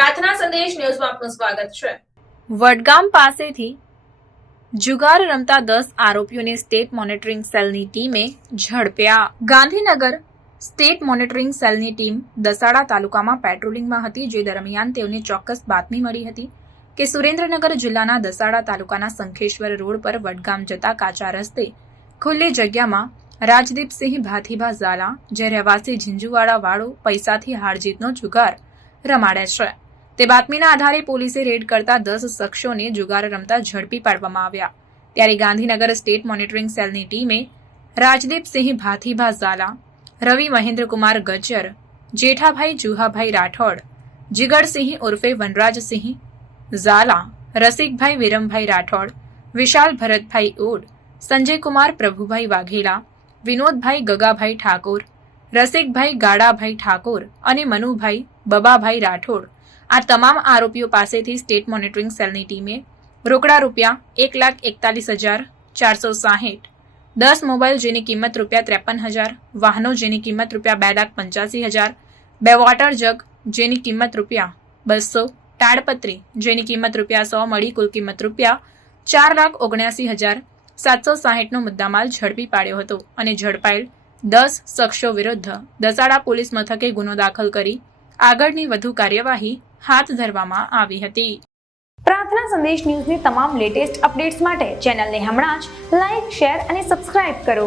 પ્રાર્થના સંદેશ ન્યૂઝમાં આપનું સ્વાગત છે. વડગામ પાસેથી જુગાર રમતા દસ આરોપીઓને સ્ટેટ મોનિટરિંગ સેલની ટીમે ઝડપ્યા. ગાંધીનગર સ્ટેટ મોનિટરિંગ સેલની ટીમ દસાડા તાલુકામાં પેટ્રોલિંગમાં હતી, જે દરમિયાન તેઓને ચોક્કસ બાતમી મળી હતી કે સુરેન્દ્રનગર જિલ્લાના દસાડા તાલુકાના સંખેશ્વર રોડ પર વડગામ જતા કાચા રસ્તે ખુલ્લી જગ્યામાં રાજદીપસિંહ ભાથીભા ઝાલા, જે રહેવાસી ઝીંઝુવાડા વાળો, પૈસાથી હારજીતનો જુગાર રમાડે છે. તે બાતમીના આધારે પોલીસે રેડ કરતા દસ શખ્સોને જુગાર રમતા ઝડપી પાડવામાં આવ્યા ત્યારે ગાંધીનગર સ્ટેટ મોનિટરિંગ સેલની ટીમે રાજદીપસિંહ ભાથીભા ઝાલા રવિ મહેન્દ્રકુમાર ગજ્જર જેઠાભાઈ જુહાભાઈ રાઠોડ જીગરસિંહ ઉર્ફે વનરાજસિંહ ઝાલા રસિકભાઈ વિરમભાઈ રાઠોડ વિશાલ ભરતભાઈ ઓડ સંજયકુમાર પ્રભુભાઈ વાઘેલા વિનોદભાઈ ગગાભાઈ ઠાકોર રસિકભાઈ ગાડાભાઈ ઠાકોર અને મનુભાઈ બબાભાઈ રાઠોડ આ તમામ આરોપીઓ પાસેથી સ્ટેટ મોનિટરિંગ સેલની ટીમે રોકડા રૂપિયા એક લાખ એકતાલીસ હજાર ચારસો સાહીઠ, દસ મોબાઈલ જેની કિંમત રૂપિયા ત્રેપન હજાર, વાહનો જેની કિંમત રૂપિયા બે લાખ પંચ્યાસી હજાર, બે વોટર જગ જેની કિંમત રૂપિયા બસો, તાડપત્રી જેની કિંમત રૂપિયા સો, મળી કુલ કિંમત રૂપિયા ચાર લાખ ઓગણ્યાસી હજાર સાતસો સાહીઠનો મુદ્દામાલ ઝડપી પાડ્યો હતો અને ઝડપાયેલ દસ શખ્સો વિરુદ્ધ દસાડા પોલીસ મથકે ગુનો દાખલ કરી આગળની વધુ કાર્યવાહી હાથ ધરવામાં આવી હતી. પ્રાર્થના સંદેશ ન્યૂઝની તમામ લેટેસ્ટ અપડેટ્સ માટે ચેનલને હમણાં જ લાઇક શેર અને સબસ્ક્રાઇબ કરો.